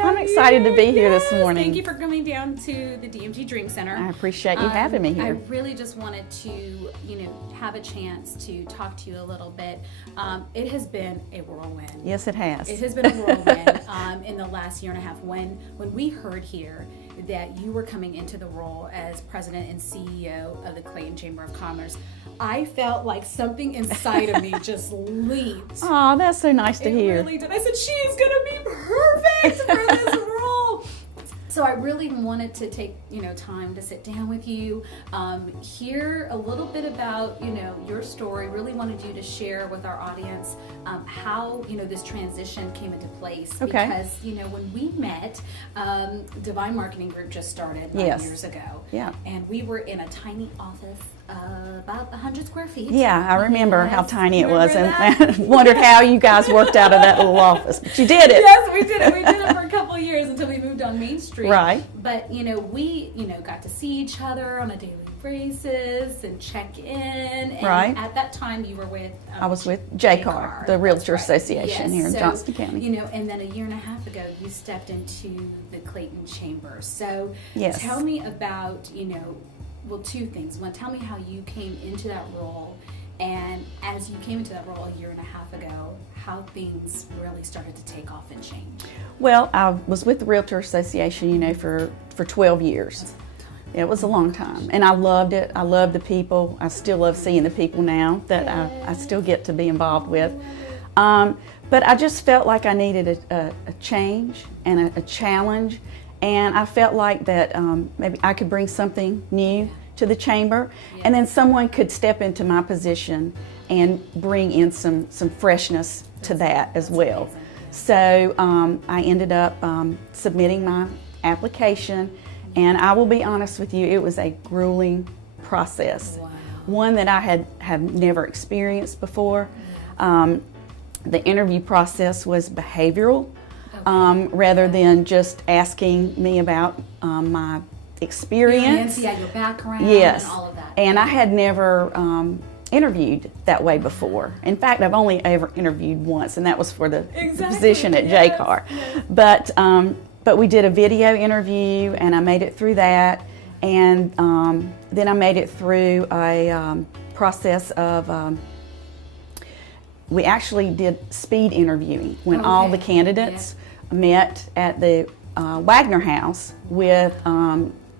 I'm excited to be here this morning. Thank you for coming down to the DMG Dream Center. I appreciate you having me here. I really just wanted to, have a chance to talk to you a little bit. It has been a whirlwind. Yes, it has. It has been a whirlwind in the last year and a half. When we heard here that you were coming into the role as President and CEO of the Clayton Chamber of Commerce, I felt like something inside of me just leaped. Oh, that's so nice to hear. It really did. I said, she's going to be perfect for this role. So I really wanted to take, time to sit down with you, hear a little bit about, your story. Really wanted you to share with our audience how, this transition came into place. Okay. Because, when we met, Divine Marketing Group just started 9 years ago. Yeah. And we were in a tiny office, about 100 square feet. Yeah, I remember how tiny it was, Remember and wondered how you guys worked out of that little office. But you did it. Yes, we did it. We did it for a couple of years until we moved on Main Street. Right. But, we, got to see each other on a daily basis and check in. And right. At that time, you were with... I was with JCAR, the Realtor Association here in Johnston County. And then a year and a half ago, you stepped into the Clayton Chamber. So yes. Tell me about, two things. One, tell me how you came into that role, and as you came into that role a year and a half ago, how things really started to take off and change. Well, I was with the Realtor Association, for 12 years. It was a long time, and I loved it. I loved the people. I still love seeing the people now that I still get to be involved with. But I just felt like I needed a change and a challenge, and I felt like that maybe I could bring something new to the chamber, and then someone could step into my position and bring in some freshness to that as well. Amazing. So I ended up submitting my application, and I will be honest with you, it was a grueling process. Wow. One that I have never experienced before. The interview process was behavioral, rather than just asking me about my experience. Your background, yes. And all of that. And I had never interviewed that way before. In fact, I've only ever interviewed once, and that was for the position at JCAR. Yes. But we did a video interview, and I made it through that, and then I made it through a process of we actually did speed interviewing when all the candidates met at the Wagner House with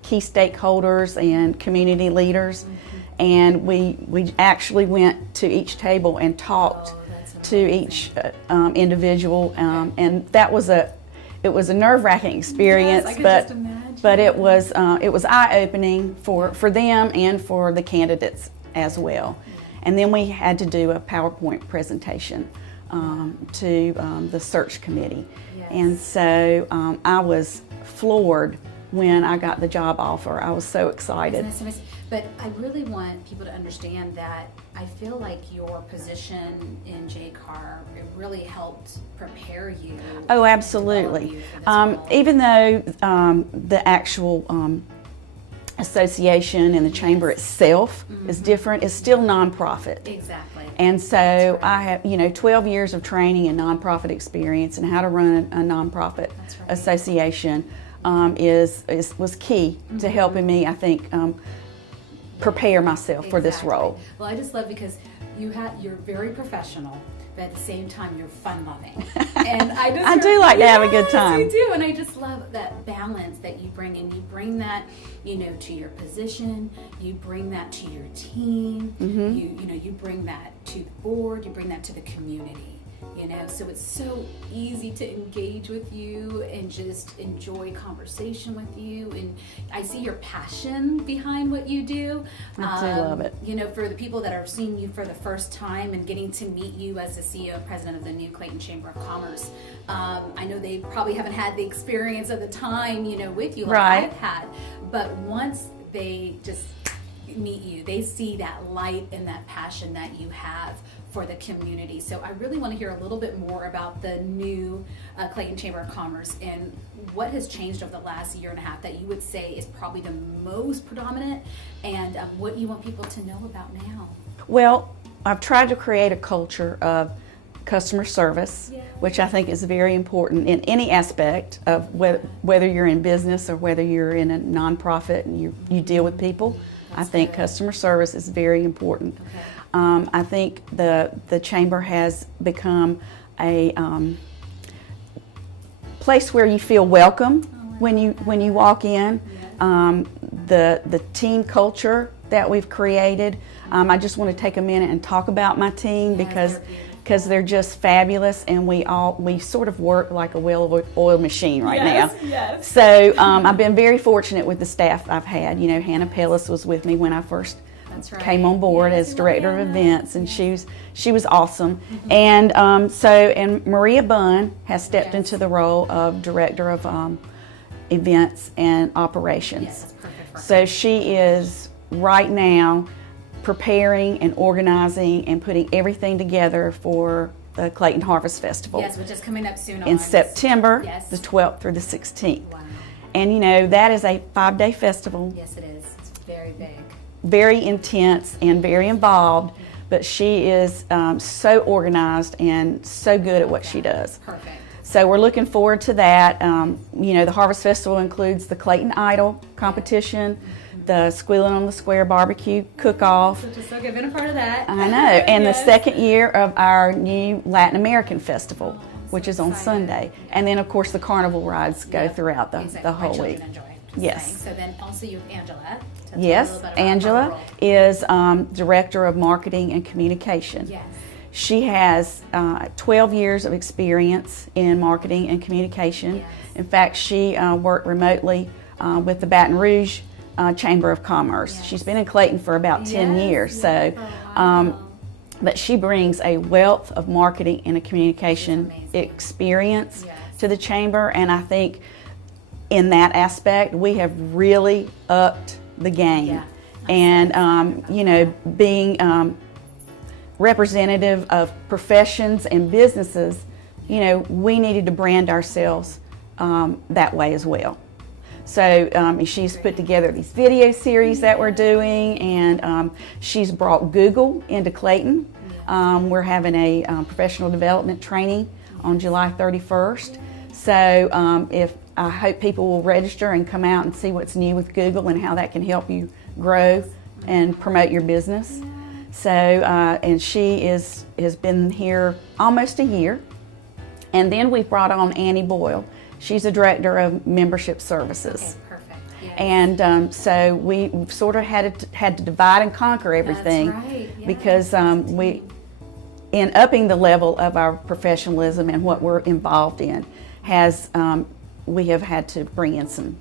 key stakeholders and community leaders, and we actually went to each table and talked to each individual, and that was it was a nerve-wracking experience, but it was eye-opening for them and for the candidates as well. And then we had to do a PowerPoint presentation to the search committee. Yes. And so I was floored when I got the job offer. I was so excited. But I really want people to understand that I feel like your position in JCAR, it really helped prepare you. Oh, absolutely. You for this role. Even though the actual association and the chamber itself is different, it's still nonprofit. Exactly. And so I have, 12 years of training in nonprofit experience and how to run a nonprofit association was key to helping me, I think, prepare myself for this role. Well, I just love because you're very professional, but at the same time you're fun-loving. And I do like to have a good time. Yes, you do, and I just love that balance that you bring, and you bring that, to your position, you bring that to your team, you bring that to the board, you bring that to the community. So it's so easy to engage with you and just enjoy conversation with you, and I see your passion behind what you do. I do love it. For the people that are seeing you for the first time and getting to meet you as the CEO and President of the new Clayton Chamber of Commerce, I know they probably haven't had the experience of the time, with you like I've had, but once they just meet you, they see that light and that passion that you have for the community. So I really want to hear a little bit more about the new Clayton Chamber of Commerce and what has changed over the last year and a half that you would say is probably the most predominant, and what you want people to know about now. Well, I've tried to create a culture of customer service, which I think is very important in any aspect of whether you're in business or whether you're in a nonprofit and you deal with people. I think customer service is very important. I think the chamber has become a place where you feel welcome when you walk in. The team culture that we've created. I just want to take a minute and talk about my team because they're just fabulous, and we sort of work like a well-oiled machine right now. Yes. So I've been very fortunate with the staff I've had. You know, Hannah Pellis was with me when I first came on board as director of events, and she was awesome. And and Maria Bunn has stepped into the role of director of events and operations. Yes, that's perfect for her. So she is right now preparing and organizing and putting everything together for the Clayton Harvest Festival. Yes, which is coming up soon in on September, yes. the 12th through the 16th. Wow. And you know, that is a 5-day festival. Yes, it is. It's very big. Very intense and very involved, but she is so organized and so good at what she does. Perfect. So we're looking forward to that. You know, the Harvest Festival includes the Clayton Idol competition, the Squealing on the Square barbecue cook-off. So just so good, been a part of that. I know, and the second year of our new Latin American Festival, which is on excited. Sunday. And then, of course, the carnival rides go throughout the whole My week. children enjoy it, Yes. saying. So then also you have Angela. to tell a Yes, little bit about her Angela role. is Director of Marketing and Communication. Yes. She has 12 years of experience in marketing and communication. Yes. In fact, she worked remotely with the Baton Rouge Chamber of Commerce. Yes. She's been in Clayton for about 10 years, so for a while. but she brings a wealth of marketing and a communication She's amazing. experience Yes. to the chamber, and I think in that aspect we have really upped the game. Yeah. And you know, being representative of professions and businesses, you know, we needed to brand ourselves that way as well. So she's put together these video series that we're doing, and she's brought Google into Clayton. We're having a professional development training on July 31st. So if I hope people will register and come out and see what's new with Google and how that can help you grow and promote your business. So, and she has been here almost a year. And then we brought on Annie Boyle. She's a director of membership services. Okay, perfect. Yes. And so we sort of had to divide and conquer everything. That's right. Yes. Because we, in upping the level of our professionalism and what we're involved in, we have had to bring in some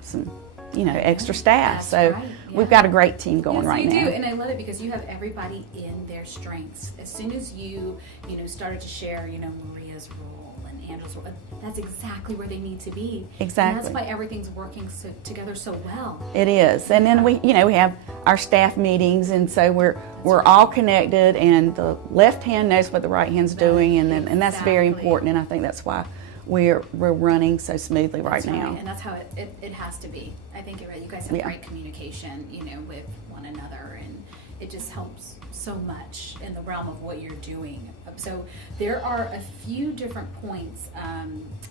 you know, extra staff. That's so right. we've got a great team going Yes, right you now. do, and I love it because you have everybody in their strengths. As soon as you started to share, Maria's role and Angela's role, that's exactly where they need to be. Exactly. And that's why everything's working together so well. It is, and then we have our staff meetings, and so we're all connected, and the left hand knows what the right hand's doing, and that's very Exactly. important. And I think that's why we're running so smoothly That's right now. and that's how it has to be. I think you're right. You guys have great communication, with one another, and it just helps so much in the realm of what you're doing. So there are a few different points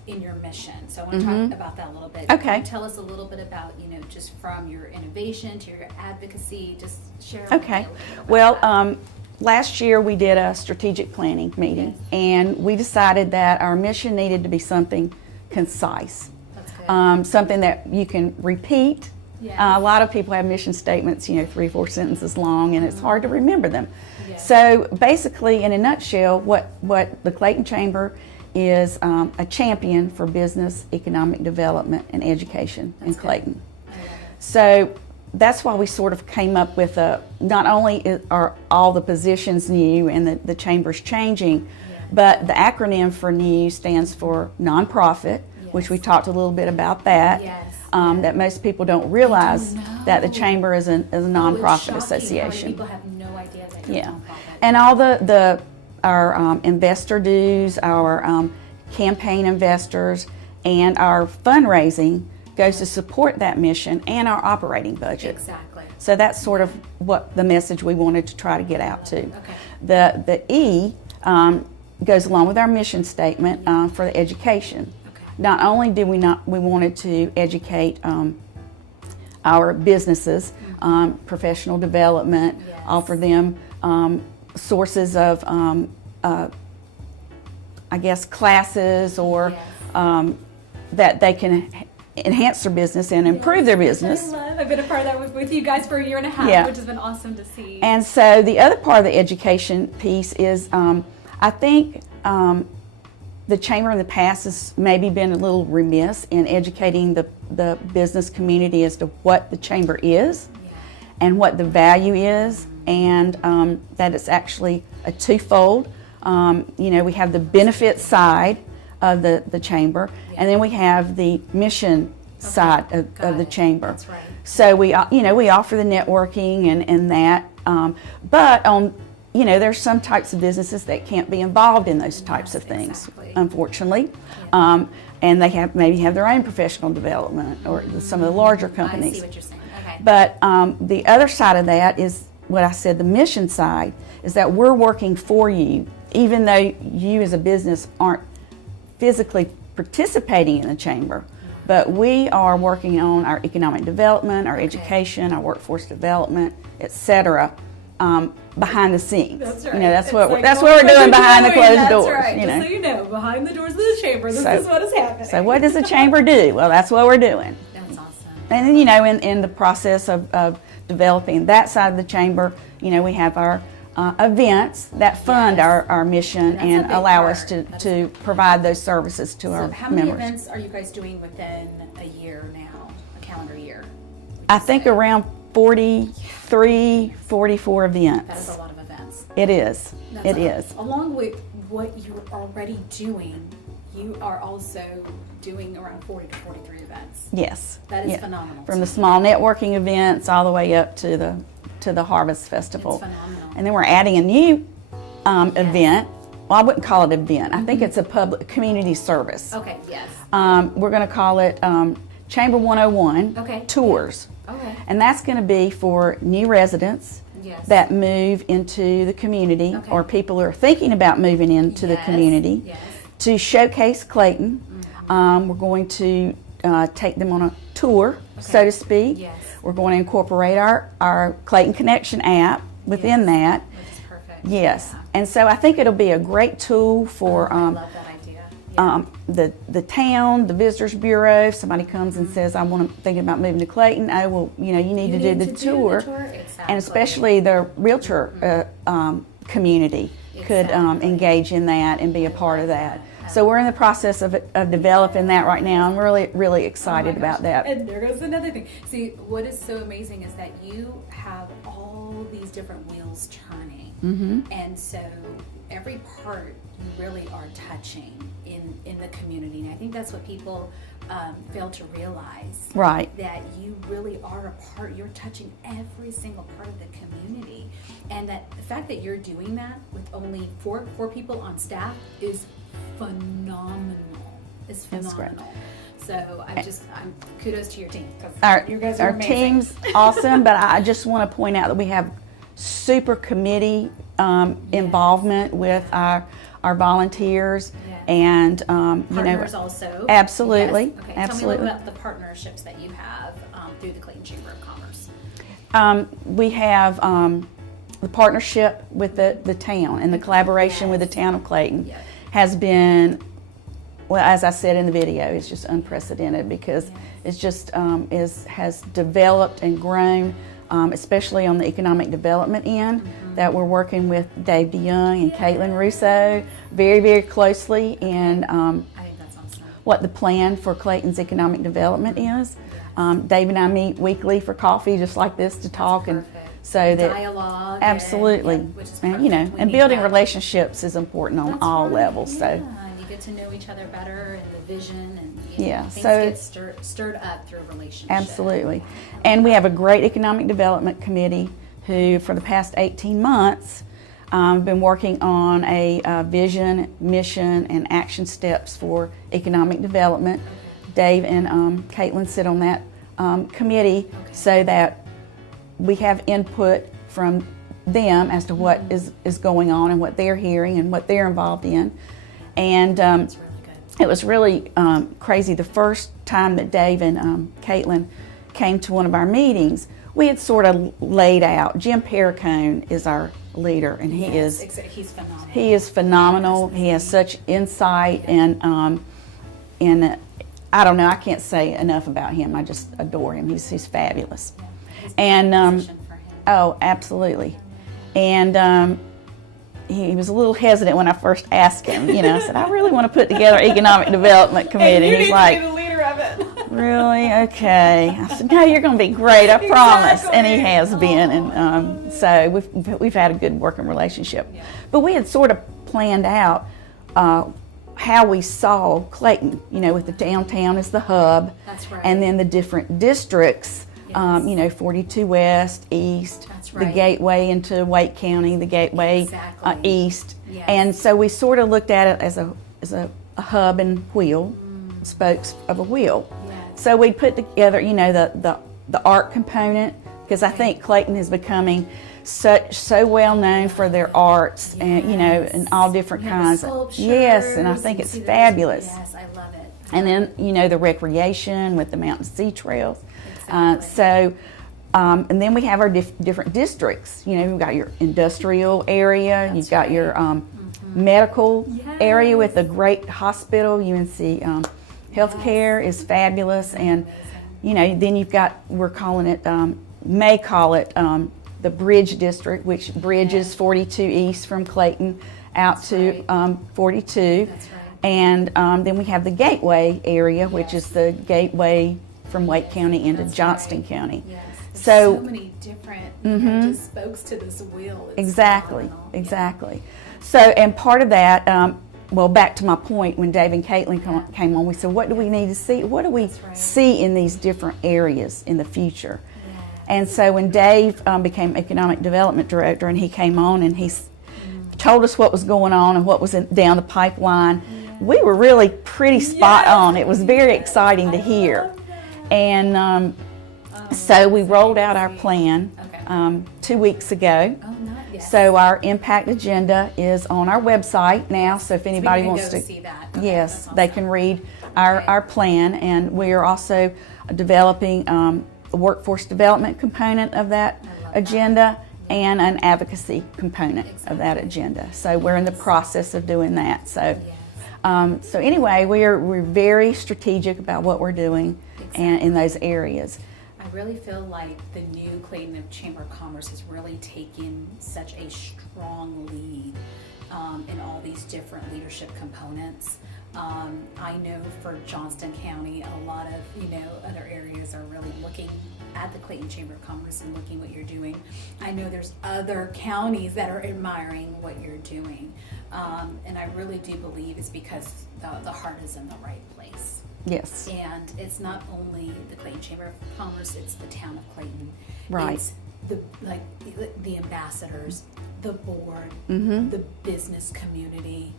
in your mission. So I want to talk about that a little bit. Okay. Can you tell us a little bit about, just from your innovation to your advocacy, just share. Okay. A little bit about Well, that. last year we did a strategic planning meeting, Yes. and we decided that our mission needed to be something concise, That's good. something that you can repeat. Yes. A lot of people have mission statements, 3 or 4 sentences long, and it's hard to remember them. Yes. So basically, in a nutshell, what the Clayton Chamber is a champion for business, economic development, and education in That's good. Clayton. I love it. So that's why we sort of came up with not only are all the positions new and the chamber's changing, but the acronym for new stands for nonprofit, which we talked a little bit about that. Yes. That most people don't realize that the chamber is a Oh, it's nonprofit shocking association. How many people have no idea that you're Yeah, a nonprofit. and all our investor dues, our campaign investors, and our fundraising goes to support that mission and our operating budget. Exactly. So that's sort of what the message we wanted to try to get out to. Okay. The E goes along with our mission statement for the education. Okay. Not only did we wanted to educate our businesses, professional development, Yes. offer them sources of, I guess, classes or Yes. that they can enhance their business and improve their business. I've been a part of that with you guys for a year and a half, Yeah. which has been awesome to see. And so the other part of the education piece is, I think the Chamber in the past has maybe been a little remiss in educating the business community as to what the Chamber is and what the value is, and that it's actually a twofold. We have the benefit side of the Chamber, and then we have the mission side of the Chamber. That's right. So we offer the networking and that, but on there's some types of businesses that can't be involved in those types of things, exactly. unfortunately, and they maybe have their own professional development or some of the larger companies. I see what you're saying. Okay. But the other side of that is what I said. The mission side is that we're working for you, even though you as a business aren't physically participating in the Chamber. But we are working on our economic development, our education, our workforce development, etc. Behind the scenes. That's right. That's It's what like, that's what we're doing behind the closed that's doors. Right. Just so you know, behind the doors of the Chamber, this is what is happening. So what does the Chamber do? Well, that's what we're doing. That's awesome. And then in the process of developing that side of the Chamber, we have our events that fund Yes. our mission And and that's a big allow us part. to provide those services to So our how many members. events are you guys doing within a year now, a calendar year? I think around 43, 44 events. That is a lot of events. It is. It is. Along with what you're already doing, you are also doing around 40 to 43 events. Yes. That is Yeah. phenomenal. From the small networking events all the way up to the Harvest Festival. It's phenomenal. And then we're adding a new event. Well, I wouldn't call it an event. I think it's a public community service. Okay, yes. We're going to call it Chamber 101 Okay. Tours. Okay. And that's going to be for new residents Yes. that move into the community Okay. or people who are thinking about moving into the Yes, community yes. to showcase Clayton. We're going to take them on a tour, so to speak. Yes. We're going to incorporate our Clayton Connection app within Yes. that. Which is perfect. Yes. Yeah. And so I think it'll be a great tool for I love that idea. Yeah. the town, the Visitors Bureau. If somebody comes and says, I'm thinking about moving to Clayton, oh, well, you need to do the tour. Exactly. And especially the realtor community could Exactly. engage in that and be a part of that. So we're in the process of developing that right now. I'm really, really excited Oh my gosh. about that. And there goes another thing. See, what is so amazing is that you have all these different wheels turning. Mm-hmm. And so every part you really are touching in the community. And I think that's what people fail to realize. Right. That you really are a part, you're touching every single part of the community. And that the fact that you're doing that with only four people on staff is phenomenal. It's That's great. phenomenal. So I'm kudos to your team. 'Cause Our, you guys are our amazing. team's awesome, but I just want to point out that we have super committee involvement with our volunteers. Yes. And Partners also. Absolutely. Yes. Okay. Absolutely. Tell me about the partnerships that you have through the Clayton Chamber of Commerce. We have the partnership with the town and the collaboration with the town of Clayton Yes. has been, well, as I said in the video, it's just unprecedented because it's just has developed and grown, especially on the economic development end, that we're working with Dave DeYoung and Caitlin Russo very, very closely in I think that's awesome. what the plan for Clayton's economic development is. Dave and I meet weekly for coffee just like this to talk, and Perfect. so that Dialogue. absolutely, Which is and perfect. We and need building that. relationships is important on That's all right. levels. Yeah. So And you get to know each other better and the vision and Yeah, things so- get stirred up through relationships. absolutely, and we have a great economic development committee who, for the past 18 months, been working on a vision, mission, and action steps for economic development. Dave and Caitlin sit on that committee so that we have input from them as to what is going on and what they're hearing and what they're involved in. And That's really good. it was really crazy. The first time that Dave and Caitlin came to one of our meetings, we had sort of laid out. Jim Perricone is our leader, and He's phenomenal. he is phenomenal. He has such insight, and I don't know, I can't say enough about him. I just adore him. He's fabulous. Yeah. He's And a position for him. oh, absolutely. And he was a little hesitant when I first asked him. I said, I really want to put together an economic development committee. And you He's need like, to be the leader of it. really? Okay. I said, no, you're going to be great, I promise. Exactly. And he has been. And so we've had a good working relationship. Yeah. But we had sort of planned out how we saw Clayton, with the downtown as the hub. That's right. And then the different districts, Yes. 42 West, East, That's the right. gateway into Wake County, the gateway Exactly. East. Yes. And so we sort of looked at it as a hub and wheel, spokes of a wheel. Yes. So we put together, the art component, because I think Clayton is becoming so well known for their arts, and and all different You have the kinds. sculptures, Yes, and I think you it's see those- fabulous. Yes, I love it. And then the recreation with the mountain sea trails. Exactly. And then we have our different districts. We've got your industrial area. That's You've got right. your medical area with Yes. a great hospital. UNC Healthcare is fabulous, and then you've got, we're calling it, may call it the Bridge District, which bridges 42 East from Clayton out That's to right. 42. That's right. And then we have the Gateway area, which Yes. is the gateway from Wake County into That's Johnston right. County. Yes. There's So- so many different just spokes to this wheel. It's Exactly, phenomenal. exactly. So, and part of that, back to my point, when Dave and Caitlin came on, we said, what do we need to see? What do we right. see in these different areas in the future? Yeah. And so when Dave became Economic Development Director, and he came on and he told us what was going on and what was down the pipeline, we were really pretty spot on. It was very exciting to hear. And so we rolled out our plan Okay. 2 weeks ago. Oh, not yet. So our impact agenda is on our website now. So if anybody we can wants go to, see that. Okay, yes, that's they awesome. can read our plan. And we are also developing a workforce development component of that I love that. agenda and an advocacy component of that agenda. So we're in the process of doing that. So. Yes. So anyway, we're very strategic about what we're doing and in those areas. I really feel like the new Clayton Chamber of Commerce has really taken such a strong lead in all these different leadership components. I know for Johnston County, a lot of other areas are really looking at the Clayton Chamber of Commerce and looking what you're doing. I know there's other counties that are admiring what you're doing, and I really do believe it's because the heart is in the right place. Yes. And it's not only the Clayton Chamber of Commerce, it's the town of Clayton. Right. It's the ambassadors, the board, Mm-hmm. the business community,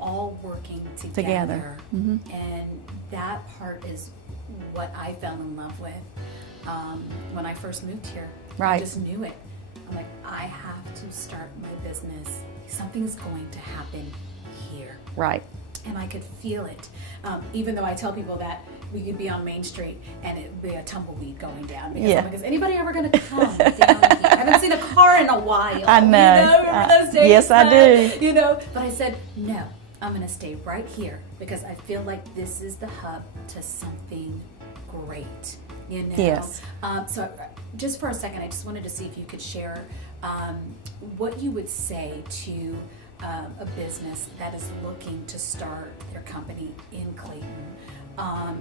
all working together. Mm-hmm. And that part is what I fell in love with when I first moved here. I Right. just knew it. I'm like, I have to start my business. Something's going to happen here. Right. And I could feel it. Even though I tell people that we could be on Main Street and it'd be a tumbleweed going down. Because Yeah. I'm like, is anybody ever going to come down here? I haven't seen a car in a while. I know. Remember those days? Yes, I do. But I said, no, I'm going to stay right here because I feel like this is the hub to something great. Yes. So just for a second, I just wanted to see if you could share what you would say to a business that is looking to start their company in Clayton.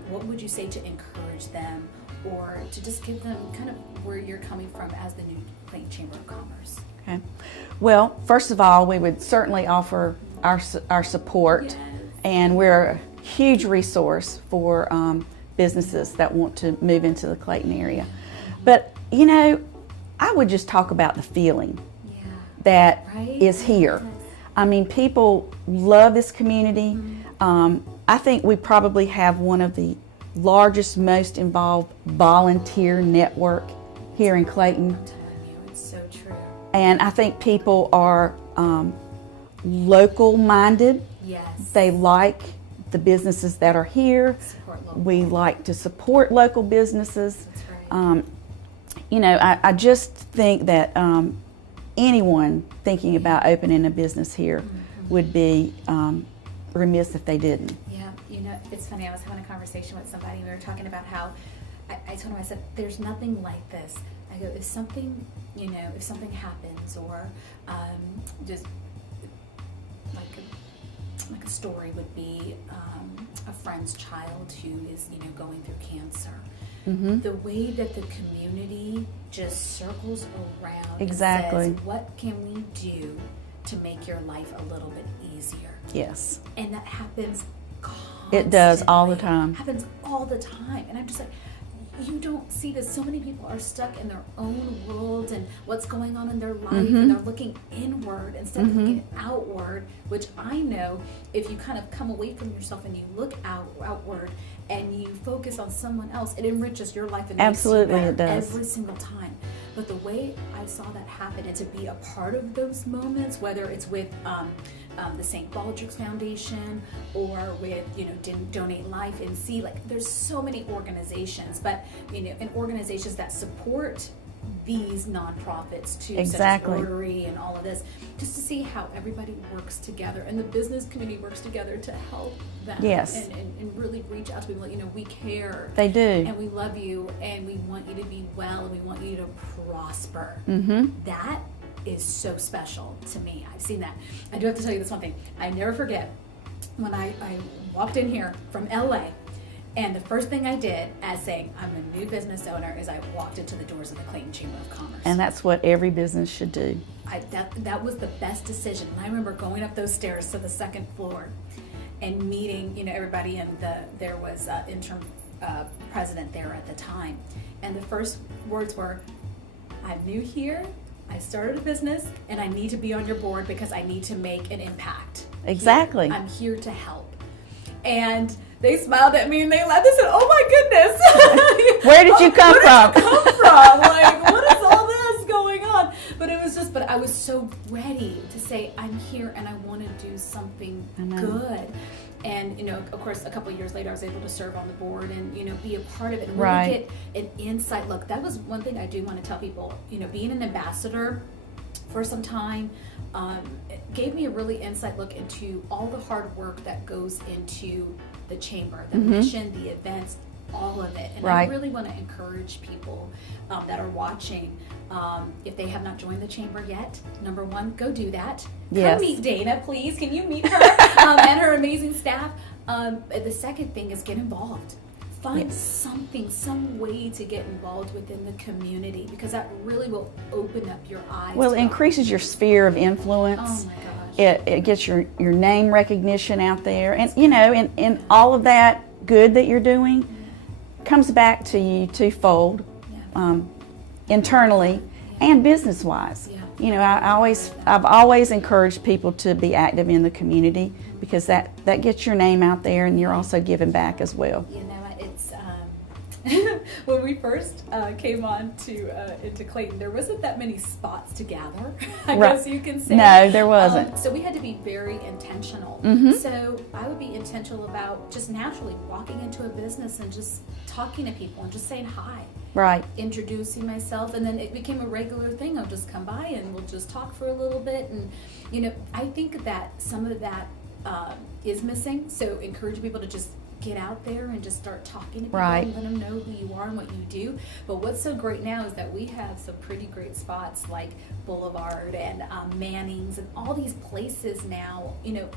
What would you say to encourage them or to just give them kind of where you're coming from as the new Clayton Chamber of Commerce? Okay. Well, first of all, we would certainly offer our support, Yes. and we're a huge resource for businesses that want to move into the Clayton area. But, I would just talk about the feeling Yeah. that Right? is here. Yes. I mean, people love this community. I think we probably have one of the largest, most involved volunteer network here in Clayton. I'm telling you, it's so true. And I think people are local minded. Yes. They like the businesses that are here. Support local. We like to support local businesses. That's right. You know, I just think that anyone thinking about opening a business here would be remiss if they didn't. Yeah, you know, it's funny. I was having a conversation with somebody. We were talking about how I told him, I said, "There's nothing like this." I go, if something happens, or just like a story would be a friend's child who is, you know, going through cancer. Mm-hmm. The way that the community just circles around Exactly. and says, what can we do to make your life a little bit easier? Yes. And that happens constantly. It does all the time. Happens all the time. And I'm just like, you don't see this. So many people are stuck in their own world and what's going on in their life, and they're looking inward instead of looking outward, which I know if you kind of come away from yourself and you look outward and you focus on someone else, it enriches your life and Absolutely, makes you it better does. every single time. But the way I saw that happen, and to be a part of those moments, whether it's with the St. Baldrick's Foundation or with, you know, Donate Life and See, like there's so many organizations, but, you know, and organizations that support these nonprofits too, Exactly. such as Rotary and all of this, just to see how everybody works together and the business community works together to help them. Yes. And really reach out to people, you know, we care. They do. And we love you, and we want you to be well, and we want you to prosper. That is so special to me. I've seen that. I do have to tell you this one thing. I never forget when I walked in here from LA, and the first thing I did as saying I'm a new business owner is I walked into the doors of the Clayton Chamber of Commerce. And that's what every business should do. That was the best decision. And I remember going up those stairs to the second floor and meeting, you know, everybody, and there was interim president there at the time. And the first words were, I'm new here, I started a business, and I need to be on your board because I need to make an impact. Exactly. I'm here to help. And they smiled at me and they laughed. They said, "Oh my goodness, Where did you come from?" Like, what is all this going on?" But it was just, but I was so ready to say, I'm here and I want to do something good. And, you know, of course, a couple of years later, I was able to serve on the board and, you know, be a part of it and really get an insight. Look, that was one thing I do want to tell people, you know, being an ambassador for some time, it gave me a really insight look into all the hard work that goes into the chamber, the mission, the events, all of it. And I really want to encourage people that are watching, if they have not joined the chamber yet, number one, go do that. Yes. Come meet Dana, please. Can you meet her and her amazing staff? The second thing is get involved. Find something, some way to get involved within the community, because that really will open up your eyes. Well, it increases your sphere of influence. Oh my gosh. It gets your name recognition out there. And, you know, and all of that good that you're doing comes back to you twofold, internally and business-wise. Yeah. You know, I've always encouraged people to be active in the community, because that gets your name out there, and you're also giving back as well. You know, it's when we first came on into Clayton, there wasn't that many spots to gather, I guess you can say. No, there wasn't. So we had to be very intentional. So I would be intentional about just naturally walking into a business and just talking to people and just saying hi. Right. Introducing myself, and then it became a regular thing. I'll just come by and we'll just talk for a little bit. And, you know, I think that some of that is missing. So encourage people to just get out there and just start talking to people and let them know who you are and what you do. But what's so great now is that we have some pretty great spots like Boulevard and Manning's and all these places now, you know,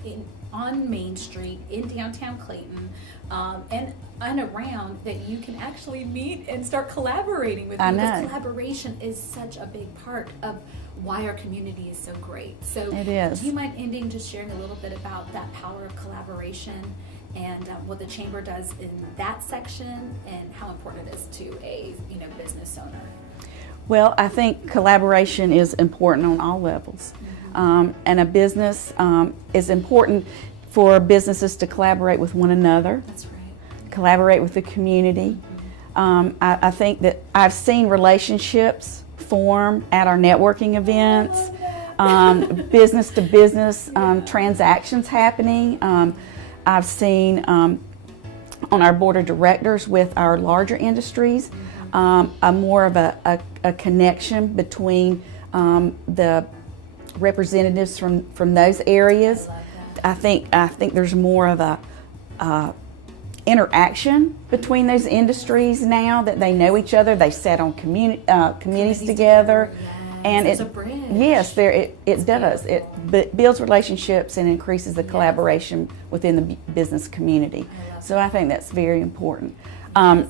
on Main Street in downtown Clayton, and around, that you can actually meet and start collaborating with people. Because collaboration is such a big part of why our community is so great. So it is. Do you mind ending just sharing a little bit about that power of collaboration and what the chamber does in that section, and how important it is to a business owner? Well, I think collaboration is important on all levels, and a business is important for businesses to collaborate with one another. That's right. Collaborate with the community. I think that I've seen relationships form at our networking events, business to business transactions happening. I've seen on our board of directors with our larger industries, a more of a connection between the representatives from those areas. I think there's more of a interaction between those industries now that they know each other. They sat on committees together, and it's a bridge. Yes, it does. It builds relationships and increases the collaboration within the business community. So I think that's very important. I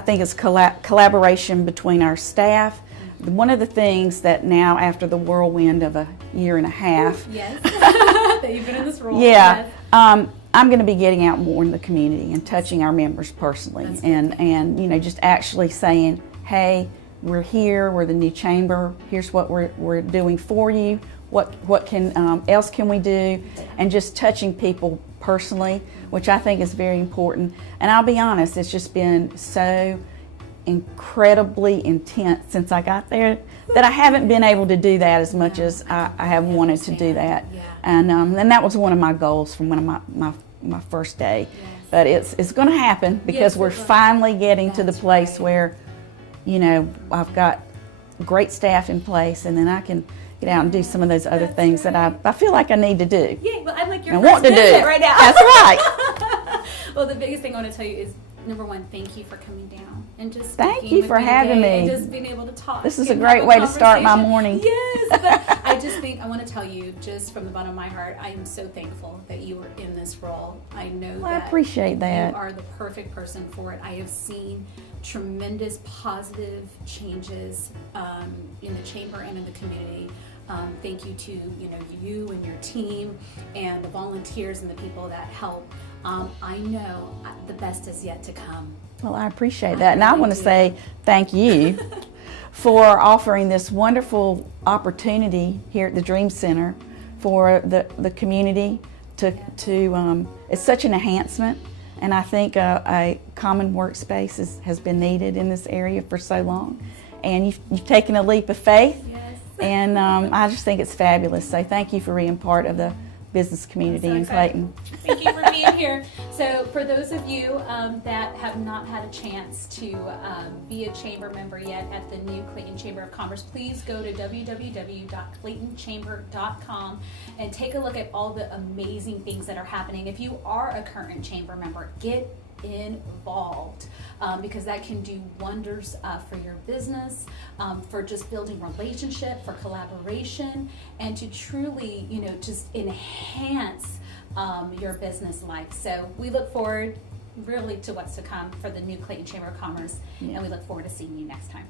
think it's collaboration between our staff. One of the things that now, after the whirlwind of a year and a half, that you've been in this role, I'm going to be getting out more in the community and touching our members personally, and you know, just actually saying, hey, we're here, we're the new chamber, here's what we're doing for you, what can else can we do, and just touching people personally, which I think is very important. And I'll be honest, it's just been so incredibly intense since I got there that I haven't been able to do that as much as I have wanted to do that. And that was one of my goals from one of my first day. But it's going to happen because we're finally getting to the place where, you know, I've got great staff in place, and then I can get out and do some of those other things that I feel like I need to do. Yeah, but I'm like your and first want to do visit right now. That's right. Well, the biggest thing I want to tell you is, number one, thank you for coming down and just thank you for having me and just being able to talk. This is a great way to start my morning. Yes, but I just think I want to tell you, just from the bottom of my heart, I am so thankful that you were in this role. I know that I appreciate that. You are the perfect person for it. I have seen tremendous positive changes in the chamber and in the community. Thank you to you and your team and the volunteers and the people that help. I know the best is yet to come. Well, I appreciate that, and I want to say thank you for offering this wonderful opportunity here at the Dream Center for the community to it's such an enhancement, and I think a common workspace has been needed in this area for so long, and you've taken a leap of faith. And I just think it's fabulous. So thank you for being part of the business community in Clayton. Thank you for being here. So for those of you that have not had a chance to be a chamber member yet at the new Clayton Chamber of Commerce, please go to www.claytonchamber.com and take a look at all the amazing things that are happening. If you are a current chamber member, get involved because that can do wonders for your business, for just building relationship, for collaboration, and to truly, just enhance your business life. So we look forward really to what's to come for the new Clayton Chamber of Commerce, and we look forward to seeing you next time.